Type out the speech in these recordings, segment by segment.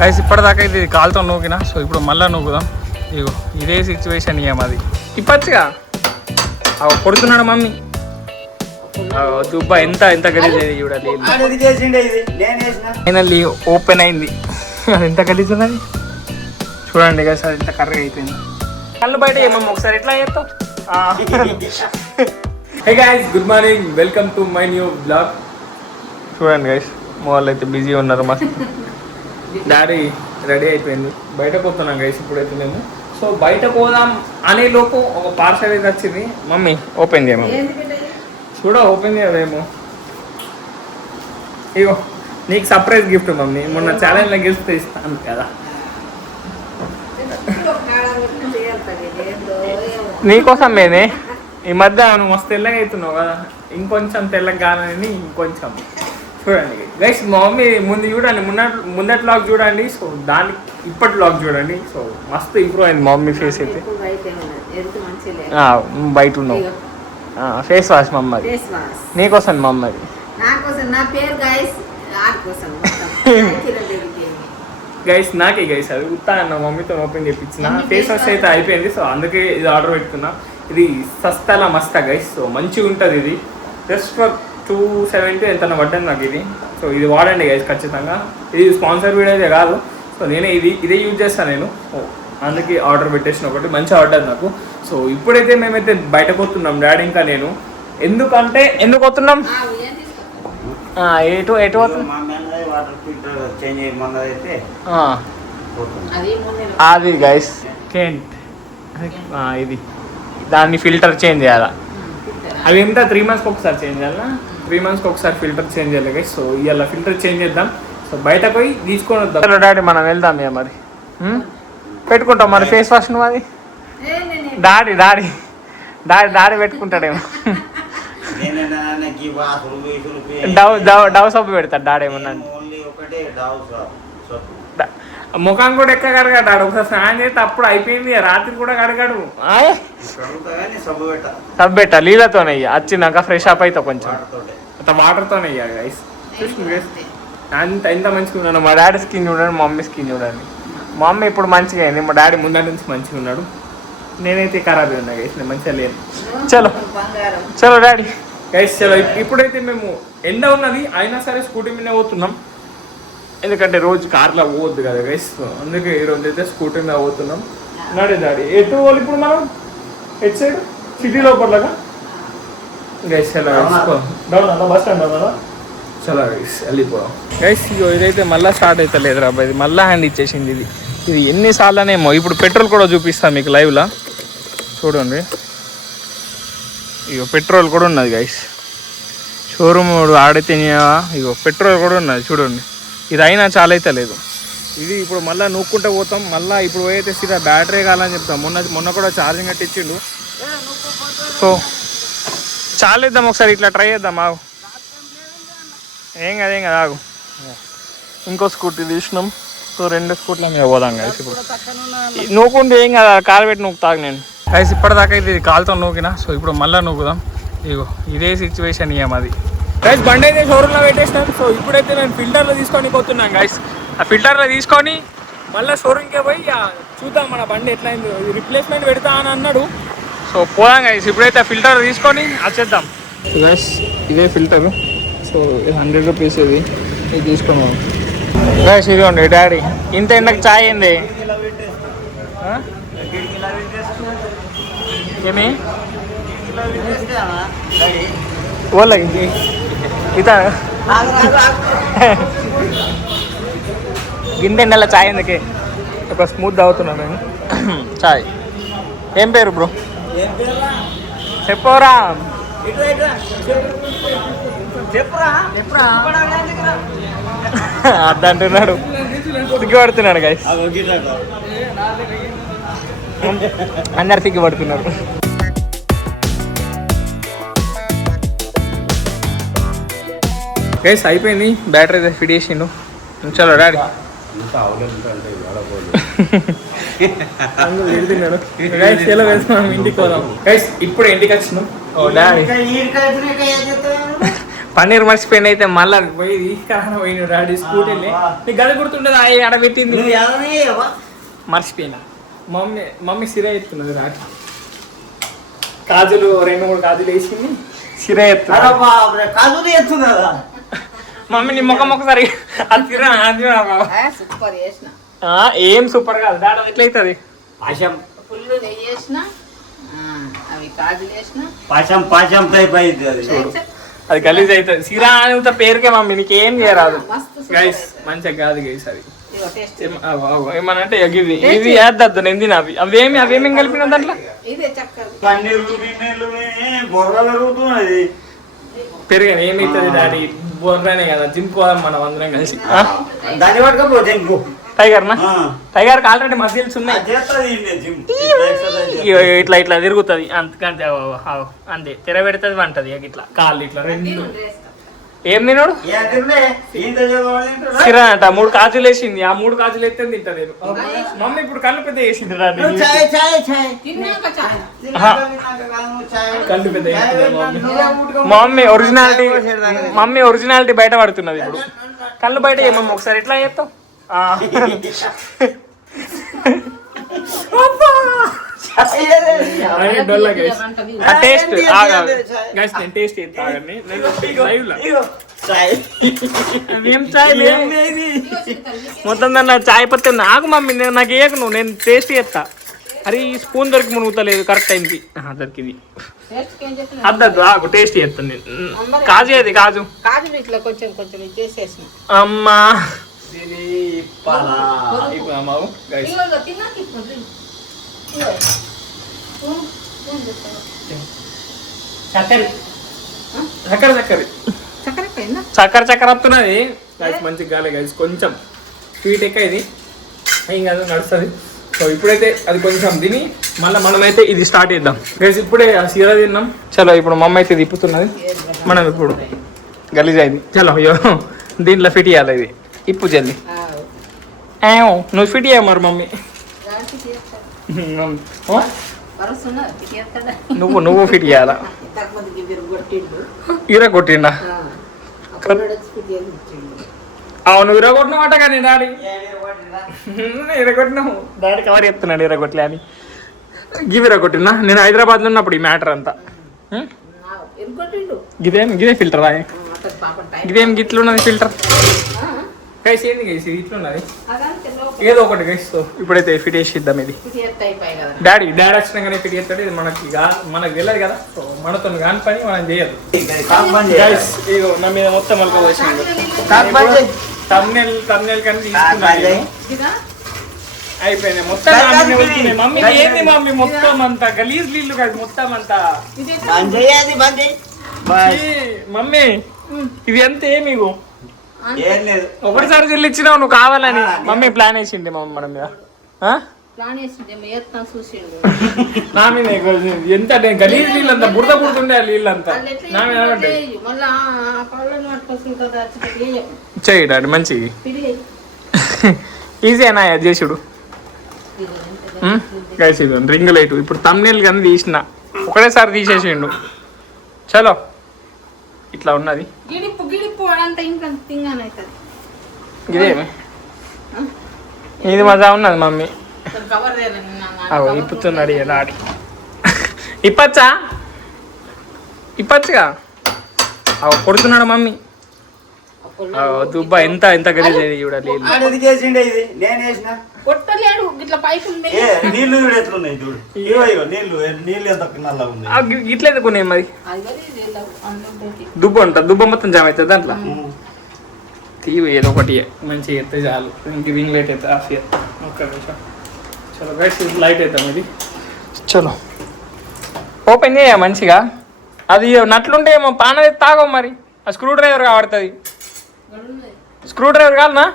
Guys ఇప్పటిదాకా ఇది కాలుతో నూకినా. సో ఇప్పుడు మళ్ళీ నూకుదాం. ఇగో ఇదే సిచ్యువేషన్ ఇయ్య మాది. ఇప్పచ్చుగా కొడుతున్నాడు మమ్మీ. దుబ్బా ఎంత ఎంత గలీజ్ అయింది చూడాలి. ఫైనల్లీ ఓపెన్ అయింది. అది ఎంత గలీజ్ ఉన్నది చూడండి గైస్. అది ఎంత కర్రీ అయిపోయింది. కళ్ళు బయట ఏమమ్మా ఒకసారి ఎట్లా చేస్తావు. Hey guys, good morning, welcome to my new blog. చూడండి గైస్, మా వాళ్ళు అయితే బిజీ ఉన్నారు. మస్తు డాడీ రెడీ అయిపోయింది. బయటకు పోతున్నాం గైస్ ఇప్పుడైతే మేము. సో బయటకు పోదాం అనే లోపు ఒక పార్సల్ అయితే వచ్చింది. మమ్మీ ఓపెన్ చేయమో చూడ, ఓపెన్ చేయవేమో. ఇగో నీకు సర్ప్రైజ్ గిఫ్ట్ మమ్మీ. మొన్న ఛాలెంజ్లో గిఫ్ట్ ఇస్తాను కదా. నీకోసం మేనే ఈ మధ్య నువ్వు మస్తు తెల్లగా అవుతున్నావు కదా, ఇంకొంచెం తెల్లగా కావాలని ఇంకొంచెం చూడండి గైస్. మా మమ్మీ ముందు చూడండి, ముందటి బ్లాగ్ చూడండి. సో దానికి ఇప్పటి బ్లాగ్ చూడండి. సో మస్తు ఇంప్రూవ్ అయింది మా మమ్మీ ఫేస్ అయితే. బయట ఉన్నావు. ఫేస్ వాష్ మా అమ్మది, నీకోసం మా అమ్మది. గైస్ నాకే గైస్ అది ఉత్తా అన్న మమ్మీతో ఓపెన్ చేయించిన. ఫేస్ వాష్ అయితే అయిపోయింది. సో అందుకే ఇది ఆర్డర్ పెట్టుకున్నా. ఇది సస్తాలా మస్తా గైస్. సో మంచిగా ఉంటుంది ఇది. జస్ట్ ఫర్ 270 ఎంత పడ్డాను నాకు ఇది. సో ఇది వాడండి గైస్ ఖచ్చితంగా. ఇది స్పాన్సర్ వీడియో అయితే కాదు. సో నేనే ఇదే యూజ్ చేస్తాను నేను. అందుకే ఆర్డర్ పెట్టేసిన ఒకటి మంచిగా పడ్డది నాకు. సో ఇప్పుడైతే మేమైతే బయటకు వస్తున్నాం డాడీ ఇంకా నేను. ఎందుకంటే ఎందుకు వస్తున్నాం, ఎటు అది గైస్ ఇది దాన్ని ఫిల్టర్ చేంజ్ చేయాలా. అవి ఎంత 3 monthsకి ఒకసారి చేంజ్ చేయాలా, 3 monthsకి ఒకసారి ఫిల్టర్ చేంజ్ చేయాలి గైస్. సో ఇవాళ ఫిల్టర్ చేంజ్ చేద్దాం. సో బయట పోయి తీసుకొని వద్దాం. డాడీ మనం వెళ్దాం ఇక మరి. పెట్టుకుంటాం మరి ఫేస్ వాష్ నువ్వు. అది డాడీ డాడీ డాడీ డాడీ పెట్టుకుంటాడేమో. డవ్ సబ్బు పెడతాడు డాడీ ఏమన్నా. ముఖం కూడా ఎక్క కడగాడు. ఒకసారి స్నానం చేస్తే అప్పుడు అయిపోయింది. రాత్రి కూడా కడగాడు. సబ్బు పెట్టా నీళ్ళతోనే వచ్చినాక ఫ్రెష్ అప్ అయితే కొంచెం అంత వాటర్తోనే ఇయ్యాలి గైస్. అంత ఎంత మంచిగా ఉన్నాడు. మా డాడీ స్కిన్ చూడండి, మా మమ్మీ స్కిన్ చూడండి. మా మమ్మీ ఇప్పుడు మంచిగా అయింది, మా డాడీ ముందర నుంచి మంచిగా ఉన్నాడు. నేనైతే ఖరాబ్ ఉన్నా గైస్, నేను మంచిగా లేను. చలో చలో డాడీ గైస్ చలో. ఇప్పుడైతే మేము ఎండ ఉన్నది అయినా సరే స్కూటీ మీద పోతున్నాం. ఎందుకంటే రోజు కార్లో పోవద్దు కదా గైస్. అందుకే ఈరోజు అయితే స్కూటీ మీద పోతున్నాం. నడే డాడీ ఎటు పోవాలి ఇప్పుడు మనం? ఎటు సైడ్ సిటీ లోపలగా గైస్. చలో డౌన్ అన్న బస్ స్టాండ్ అన్నా. చలో గైస్ వెళ్ళిపోదాం గైస్. ఇదైతే మళ్ళీ స్టార్ట్ అవుతా లేదు రా. ఇది మళ్ళీ హ్యాండ్ ఇచ్చేసింది. ఇది ఎన్నిసార్లనేమో. ఇప్పుడు పెట్రోల్ కూడా చూపిస్తాను మీకు లైవ్లో చూడండి. ఇగో పెట్రోల్ కూడా ఉన్నది గైస్. షోరూమ్ ఆడితే ఇగో పెట్రోల్ కూడా ఉన్నది చూడండి. ఇది అయినా చాలా అయితే లేదు. ఇది ఇప్పుడు మళ్ళీ నూక్కుంటూ పోతాం. మళ్ళీ ఇప్పుడు పోయితే సీదా బ్యాటరీ కావాలని చెప్తాం. మొన్న కూడా ఛార్జింగ్ కట్టి ఇచ్చిండు. సో చాలేద్దాం ఒకసారి ఇట్లా ట్రై చేద్దాం. ఆగు ఏం కదా ఆగు. ఇంకో స్కూటీ తీసినాం. సో 2 స్కూటీల మీద పోదాం గైస్. ఇప్పుడు నూకుంటే ఏం కదా, కాలు పెట్టి నూకుతాగు నేను గైస్. ఇప్పటిదాకా ఇది కాలుతో నూకినా. సో ఇప్పుడు మళ్ళీ నూకుదాం. ఇగో ఇదే సిచ్యువేషన్ ఇయ్య మాది గైస్. బండి అయితే షోరూమ్లో పెట్టేసినాం. సో ఇప్పుడైతే నేను ఫిల్టర్లో తీసుకొని పోతున్నాను గైస్. ఆ ఫిల్టర్లో తీసుకొని మళ్ళీ షోరూమ్కే పోయి చూద్దాం మన బండి ఎట్లయింది. రిప్లేస్మెంట్ పెడతా అని అన్నాడు. సో పోదాం గైస్. ఇప్పుడైతే ఫిల్టర్ తీసుకొని వచ్చేద్దాం గైస్. ఇదే ఫిల్టర్. సో 100 రూపీస్ ఇది తీసుకొని గైస్. ఇదిగోండి డాడీ. ఇంత ఎండకు ఛాయ్ అయింది ఏమి ఓలా ఇత గిందె నెల ఛాయ్ ఎందుకే ఒక స్మూత్ తాగుతున్నాను నేను ఛాయ్. ఏం పేరు బ్రో చెప్పరా? అద్దంటున్నాడు, సిగ్గుపడుతున్నాడు గైస్. అందరు సిగ్గుపడుతున్నారు. గైస్ అయిపోయింది. బ్యాటరీ అయితే ఫిట్ చేసిండు. చలో డాడీ ఇంటికి పోదాం గైస్. ఇప్పుడు ఇంటికి వచ్చినాం. డాడీ పన్నీర్ మర్చిపోయిన అయితే మళ్ళీ పోయి తీసుకురా పోయిన డాడీ స్కూటీని నీకు గడి గుర్తుండదు ఆడ పెట్టింది మర్చిపోయినా మమ్మీ సిరా ఎత్తున్నది రాటి కాజులు 2-3 కాజులు వేసింది సిరా ఎత్తున్నా మమ్మీ నీ ముఖం ఒకసారి అది సిరా ఏం సూపర్ కాదు డాడీ ఎట్లయితుంది అది గలీజ్ అవుతుంది సిరా అని పేరుకే మమ్మీ నీకేం చేయరాదు గైస్ మంచిగా కాదు గైస్ అది ఏమనంటే ఇవి వేద్దద్దు నేను తినవి అవేమి కలిపిన దాంట్లో పెరిగాను ఏమైతుంది డాడీ బొర్రనే కదా జిమ్ పోదాం మనం అందరం కలిసి దాన్ని పట్టుకపో జిమ్ టైగర్ ఆల్రెడీ మజిల్స్ ఉన్నాయి ఇట్లా ఇట్లా తిరుగుతుంది అంతకంటే అంతే తెరబెడుతుంది వంటది ఇట్లా కాళ్ళు ఇట్లా 2 ఏం తిన్నాడు సిరా అంట 3 కాజులు వేసింది ఆ 3 కాజులు ఎత్తే తింటా నేను మమ్మీ ఇప్పుడు కళ్ళు పెద్ద వేసింది కళ్ళు పెద్ద మమ్మీ ఒరిజినాలిటీ బయట పడుతున్నది ఇప్పుడు కళ్ళు బయట ఏమమ్మా ఒకసారి ఎట్లా చేస్తావు మొత్తం దాన్ని చాయ్ పత్తి నాకు మమ్మీ నాకు వేయకు నువ్వు నేను టేస్ట్ చేస్తా అరే ఈ స్పూన్ దొరికి మునుగుతలేదు కరెక్ట్ టైంకి దొరికింది అద్దద్దు ఆకు టేస్ట్ చేస్తాను నేను కాజు అది కాజు అమ్మా చక్కెర వస్తున్నది మంచి గాలి గైస్ కొంచెం స్వీట్ ఎక్కువ ఇది ఏం కాదు నడుస్తుంది సో ఇప్పుడైతే అది కొంచెం తిని మళ్ళీ మనమైతే ఇది స్టార్ట్ చేద్దాం గైస్ ఇప్పుడే ఆ సీరా తిన్నాం చలో ఇప్పుడు మమ్మ అయితే తిప్పుతున్నది మనం ఇప్పుడు గలీజ్ అయింది చలో అయ్యో దీంట్లో ఫిట్ చేయాలి ఇది ఇప్పు జల్ది నువ్వు ఫిట్ చేయ మరి మమ్మీ నువ్వు ఫిట్ చేయాలా ఇరగొట్టిండా అవును ఇరగొట్టినావట కానీ డాడీ ఇరగొట్టినావు డాడీ కవర్ చెప్తున్నాడు ఇరగొట్టలే అని గివి ఇరగొట్టినా నేను హైదరాబాద్లో ఉన్నప్పుడు ఈ మ్యాటర్ అంతా గిదే ఫిల్టర్ ఇదేం గిట్లున్నది ఫిల్టర్ గైస్ ఏంది గైస్ ఇట్లున్నది ఏదో ఒకటి గైస్ ఇప్పుడైతే ఫిట్ చేసి ఇద్దాం ఇది డాడీ వచ్చినాకనే ఫిట్ చేస్తాడు ఇది మనకు తెలియదు కదా సో మనతో కాని పని మనం చేయదు గైస్ ఇగో నా మీద మొత్తం మొలక పోసింది తమ్నెల్ కానీ తీసుకున్నా అయిపోయినాయి మొత్తం మమ్మీ ఏంది మమ్మీ మొత్తం అంతా గలీజ్ నీళ్ళు కాదు మొత్తం అంతా మమ్మీ ఇది ఎంత మీకు ఒకటిసారి చెల్లిచ్చినావు నువ్వు కావాలని మమ్మీ ప్లాన్ వేసింది మమ్మీ మన మీద నా మీద ఎంత గలీజ్ నీళ్ళంతా బురద బుడుతుండే నీళ్ళంతా నా మీద చెయ్యి డాడీ మంచి ఈజీ అయినా చేసుడు గైస్ రింగ్ లైట్ ఇప్పుడు తమ్నేల్ కానీ తీసిన ఒకటేసారి తీసేసిండు చలో ఇట్లా ఉన్నది ఇదేమి ఇది మజా ఉన్నది మమ్మీ ఇప్పుతున్నాడు డాడీ ఇప్పచ్చుగా కొడుతున్నాడు మమ్మీ దుబ్బా ఎంత గలీజ్ చూడాలి ఇట్లయితే కొన్ని మరి దుబ్బ మొత్తం జామ్ అవుతుంది దాంట్లో తీవి ఏదో ఒకటి మంచిగా ఎత్తే చాలు ఇంక వింగ్ లైట్ అయితే ఆఫ్ చేస్తాం ఒక్క నిమిషం చలో గైస్ లైట్ అవుతాం ఇది చలో ఓపెన్ చేయ మంచిగా అది నట్లుంటే ఏమో పాన తాగవు మరి ఆ స్క్రూ డ్రైవర్ కావడుతుంది స్క్రూ డ్రైవర్ కాలనా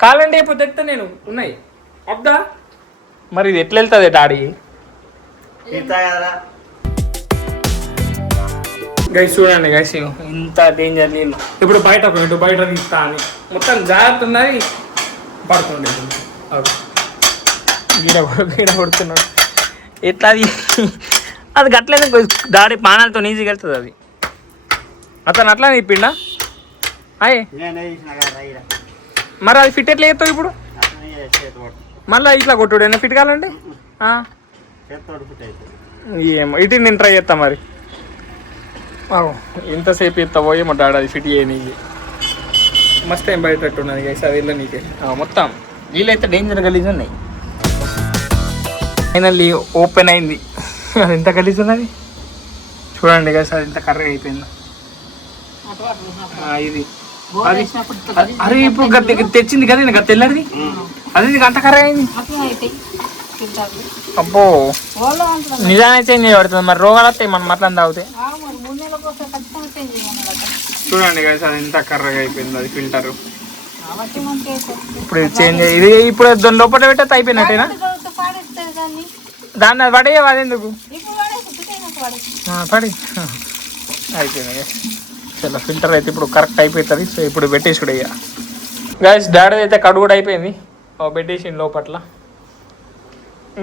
కాలండి ఇప్పుడు తెస్తా నేను ఉన్నాయి అబ్దా మరి ఇది ఎట్లా వెళ్తుంది డాడీ గైస్ చూడండి గైస్ ఇంత డేంజర్ నీళ్ళు ఇప్పుడు బయట తీస్తా అని మొత్తం జాగ్రత్త ఉన్నది పడుతుండే గీడ కొడుతున్నాడు ఎట్లా అది గట్లేదు డాడీ పానాలతో ఈజీగా వెళ్తుంది అది అతను అట్లా నిప్పిండా అయ్యే నేనే తీసిన కదా ఈడ. మరి అది ఫిట్ ఎట్లా చేస్తావు ఇప్పుడు అట్లనే చేతి పట్టు. మళ్ళీ ఇట్లా కొట్టుడు ఏమైనా ఫిట్ కావాలంటే చేతితోటి ఫిట్ అవుతుంది. ఏమో ఇటు నేను ట్రై చేస్తా మరి ఇంతసేపు ఇస్తావో ఏమో డాడీ అది ఫిట్ చేయని మస్తు ఏం బయటట్టు ఉన్నది గైస్ అది ఇల్లు నీకే మొత్తం వీళ్ళైతే డేంజర్ గలీజ్ ఉన్నాయి. ఫైనల్లీ ఓపెన్ అయింది. అది ఎంత గలీజ్ ఉన్నది చూడండి గైస్ అది ఎంత కర్రీ అయిపోయిందో ఇది అది అరే ఇప్పుడు తెచ్చింది కదా ఇంకా తెల్లది అది నీకు అంత కర్రీ అయింది. అబ్బో నిజానే చేంజ్ చేయబడుతుంది మరి రోగాలు వస్తాయి మనం అట్లా తాగితే. చూడండి కదా అది ఎంత కర్రగా అయిపోయింది అది ఫిల్టర్. ఇప్పుడు చేంజ్ ఇది ఇప్పుడు దాని లోపల పెట్టేది అయిపోయినట్టేనా దాన్ని అది పడేయవు అది ఎందుకు పడి అయిపోయింది. చలో ఫిల్టర్ అయితే ఇప్పుడు కరెక్ట్ అయిపోతుంది. సో ఇప్పుడు పెట్టేసుడు అయ్యా గాయస్ డాడీ అయితే కడుగు కూడా అయిపోయింది పెట్టేసి లోపట్ల.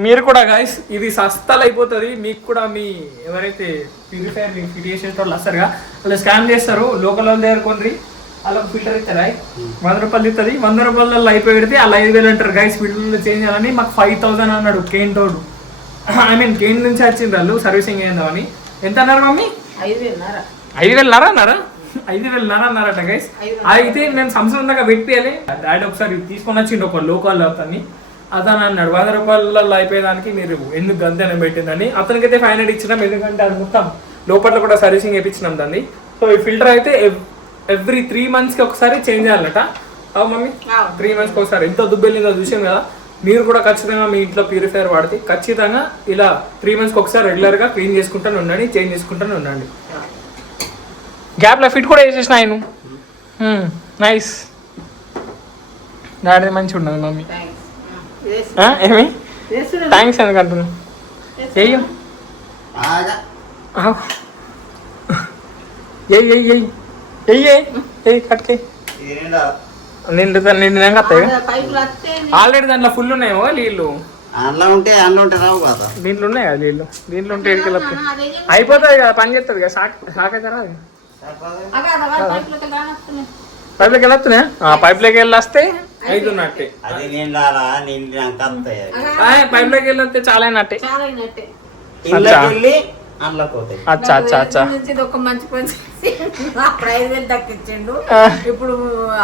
మీరు కూడా గాయస్ ఇది సస్తాలు అయిపోతుంది మీకు కూడా. మీ ఎవరైతే ప్యూరిఫైర్ మీకు ఫిట్ చేసే వాళ్ళు వస్తారుగా వాళ్ళు స్కాన్ చేస్తారు లోకల్ వాళ్ళ దగ్గర కొన్ని వాళ్ళకి ఫిల్టర్ ఇస్తారా 100 రూపాయలు ఇస్తుంది. 100 రూపాయలలో అయిపోయి పెడితే వాళ్ళు 5,000 అంటారు గాయస్ ఫిల్టర్లో చేంజ్ చేయాలని. మాకు 5,000 అన్నాడు కేన్ తోడు. ఐ మీన్ కేన్ నుంచి వచ్చింది వాళ్ళు సర్వీసింగ్ ఏందామని. ఎంత అన్నారు మమ్మీ 5,000 అన్నారా 5,000 అన్నారట గైస్. అయితే నేను సంవత్సరం దాకా పెట్టియాలి. డాడీ ఒకసారి తీసుకొని వచ్చిండు ఒక లోకల్ అతన్ని. అతను అన్నాడు 100 రూపాయలలో అయిపోయేదానికి మీరు ఎందుకు గంతేనే పెట్టిందని. అతనికైతే 500 ఇచ్చినాం ఎందుకంటే అది మొత్తం లోపల కూడా సర్వీసింగ్ వేయించినాం దాన్ని. సో ఈ ఫిల్టర్ అయితే ఎవ్రీ 3 monthsకి ఒకసారి చేంజ్ చేయాలట. మమ్మీ 3 monthsకి ఒకసారి ఎంత దుబ్బెళ్ళిందో చూసాం కదా. మీరు కూడా ఖచ్చితంగా మీ ఇంట్లో ప్యూరిఫైర్ వాడితే ఖచ్చితంగా ఇలా 3 monthsకి ఒకసారి రెగ్యులర్గా క్లీన్ చేసుకుంటూనే ఉండండి, చేంజ్ చేసుకుంటూనే ఉండండి. గ్యాప్లో ఫిట్ కూడా వేసేసిన ఆయన. నైస్ డాడీ మంచిగా ఉన్నది మమ్మీ. ఏమి థ్యాంక్స్ ఎందుకంటున్నావు చెయ్యం కట్కే నిండినాక ఆల్రెడీ దాంట్లో ఫుల్ ఉన్నాయేమో నీళ్ళు. అందులో ఉంటే రావు కదా. దీంట్లో ఉన్నాయి కదా నీళ్ళు. దీంట్లో ఉంటే ఎడికెళ్ళి అయిపోతుంది కదా పని చేస్తుంది కదా. షాక్ అవుతారా పైప్లోకి వెళ్ళొస్తున్నాయా పైప్లోకి వెళ్ళి వస్తే అవుతున్నట్టే. పైప్లోకి వెళ్ళి వస్తే చాలా అయినట్టే. అచ్చా అచ్చా అచ్చా ఒక మంచి పని ప్రైజ్ దక్కించిండు. ఇప్పుడు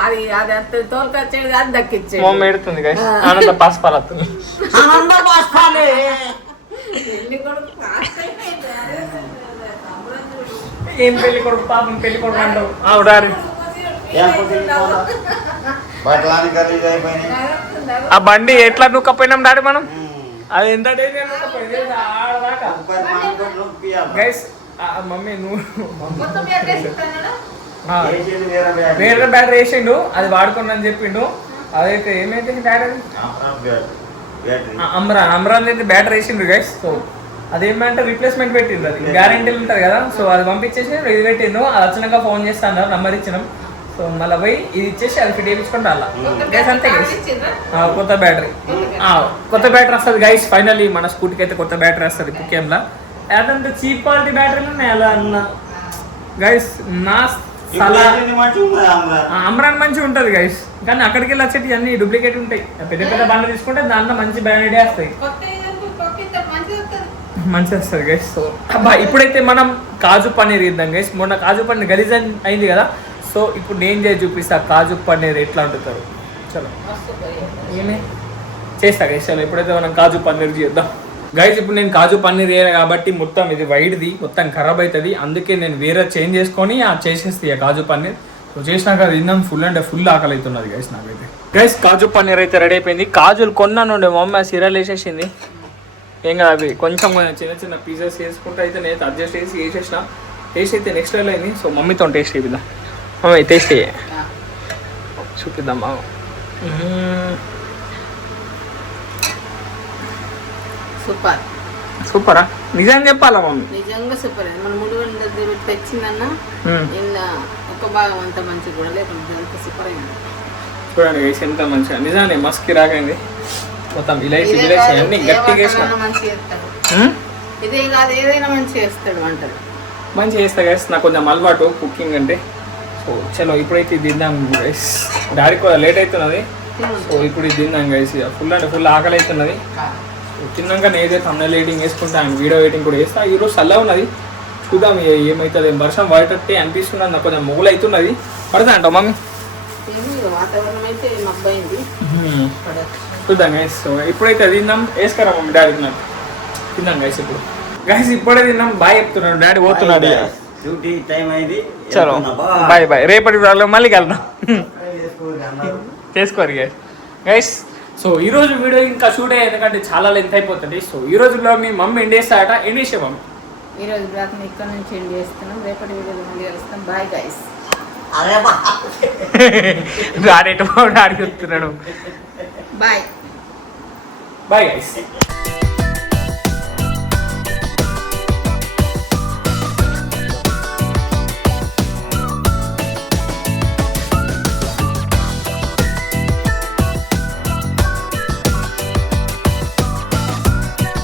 అది అది తోలుకొచ్చేది అది దక్కించండు. మొమ్మ ఎడుతుంది ఆనంద పాస్పాలు వస్తుంది. ఏం పెళ్లి కొడుకు పాపం పెళ్లి కొడుకు అంటావు ఆవిడారు. ఆ బండి ఎట్లా నూకపోయినాం డాడీ మనం. అది ఎంత మమ్మీ నువ్వు వేరే బ్యాటరీ వేసిండు అది వాడుకోండి చెప్పిండు. అదైతే ఏమైతే డాడీ అమ్రాన్ అయితే బ్యాటరీ వేసిండు గైస్. సో అదేమంటే రీప్లేస్మెంట్ పెట్టిండు. అది గ్యారెంటీలు ఉంటుంది కదా. సో అది పంపించేసి ఇది పెట్టిండు. అది వచ్చినాక ఫోన్ చేస్తా అన్నారు నంబర్ ఇచ్చినాం. సో మళ్ళీ పోయి ఇది ఇచ్చేసి అది ఫిట్ చేయించుకుంటా అలా గైస్ అంతే గైస్. కొత్త బ్యాటరీ వస్తుంది గైస్. ఫైనల్లీ మన స్కూటీకి అయితే కొత్త బ్యాటరీ వస్తుంది పుకేమ్లా. అదంతా చీప్ క్వాలిటీ బ్యాటరీలు ఉన్నాయి అలా అన్న గైస్. నా సలహా అమ్రాన్ మంచిగా ఉంటుంది గైస్. కానీ అక్కడికి వెళ్ళి వచ్చేటి అన్ని డూప్లికేట్ ఉంటాయి. పెద్ద పెద్ద బండ్లు తీసుకుంటే దాంట్లో మంచి బ్రాండెడ్ వస్తాయి మంచిగా వస్తుంది గైస్. సో అబ్బా ఇప్పుడైతే మనం కాజు పన్నీర్ ఇద్దాం గైస్. మొన్న కాజు పన్నీర్ గలీజ్ అయింది కదా. సో ఇప్పుడు నేను చేసి చూపిస్తా కాజు పన్నీర్ ఎట్లా వండుతారు. చలో ఏమే చేస్తా గైస్. చలో ఇప్పుడైతే మనం కాజు పన్నీర్ చేద్దాం గైస్. ఇప్పుడు నేను కాజు పన్నీర్ వేయాలి కాబట్టి మొత్తం ఇది వైట్ది మొత్తం ఖరాబ్ అవుతుంది. అందుకే నేను వేరే చేంజ్ చేసుకొని చేసేస్తాయి కాజు పన్నీర్. సో చేసినాక అది తిందాం. ఫుల్ అంటే ఫుల్ ఆకలి అవుతున్నది గైస్ నాకైతే. గైస్ కాజు పన్నీర్ అయితే రెడీ అయిపోయింది. కాజులు కొన్నాను మా మమ్మీ సిరాలు వేసేసింది. ఏం కదా అవి కొంచెం చిన్న చిన్న పీసెస్ వేసుకుంటూ అయితే నేను అడ్జస్ట్ చేసి వేసేసిన. టేస్ట్ అయితే నెక్స్ట్ లెవెల్ అయింది. సో మమ్మీతో టేస్ట్ చేపిద్దాం. మమ్మీ టేస్ట్ చూపిద్దాం బాగా. సూపర్ సూపరా నిజంగా చెప్పాలా మమ్మీ. నిజంగా సూపర్. మన ముడుగుండ దగ్గర తెచ్చిందన్న ఒక భాగం అంత మంచిగా కూడా లేకుండా అంత సూపర్ అయింది. చూడండి గైస్ ఎంత మంచిగా నిజాన్ని మస్కి రాకండి. మొత్తం ఇలాచి అన్ని గట్టిగా వేసిన మంచిగా చేస్తాడు. ఇదే కాదు ఏదైనా మంచిగా చేస్తాడు వంటలు. మంచిగా చేస్తా గైస్, నాకు కొంచెం అలవాటు కుకింగ్ అంటే. సో చలో ఇప్పుడైతే ఇది తిందాం గైస్, డాడీ కూడా లేట్ అవుతున్నది. సో ఇప్పుడు ఇది తిందాం గైస్, ఫుల్ అంటే ఫుల్ ఆకలి అవుతున్నది. తిన్నాక నేనైతే thumbnail ఎడిటింగ్ వేసుకుంటాను, వీడియో ఎడిటింగ్ కూడా వేస్తా. ఈరోజు చల్లగా ఉన్నది, చూద్దాం ఏమవుతుంది. వర్షం పడేటట్టే అనిపిస్తున్నది, నాకు కొంచెం మొగులు అవుతున్నది. పడతా అంటావు మమ్మీ? వాతావరణం అయితే మబ్బైంది, చూద్దాం గైస్. సో ఇప్పుడైతే తిందాం, వేసుకురా మమ్మీ డాడీకి నాకు తిందాం గైస్. ఇప్పుడు గైస్ ఇప్పుడే తిన్నాం, బాయ్ చెప్తున్నాడు డాడీ, పోతున్నాడు. డ్యూటీ టైం అయింది. చలో బాయ్ బాయ్, రేపటి వీడియోలో మళ్ళీ కలుద్దాం. చేసుకోరు గైస్. గైస్ సో ఈరోజు వీడియో ఇంకా షూట్ అయ్యేది ఎందుకంటే చాలా లెంత్ అయిపోతుంది. సో ఈ రోజు బ్లాగ్ మీ మమ్మీ ఎండ్ చేస్తాడట, ఎండ్ చేసే మమ్మీ. ఈరోజు బ్లాగ్ ఇక్కడ నుంచి ఎండ్ చేస్తున్నాం, రేపటి వీడియోలో మళ్ళీ కలుస్తాం. Bye guys. అరే బా డాడీ ఎటు డాడీ చెప్తున్నాడు. Bye bye guys.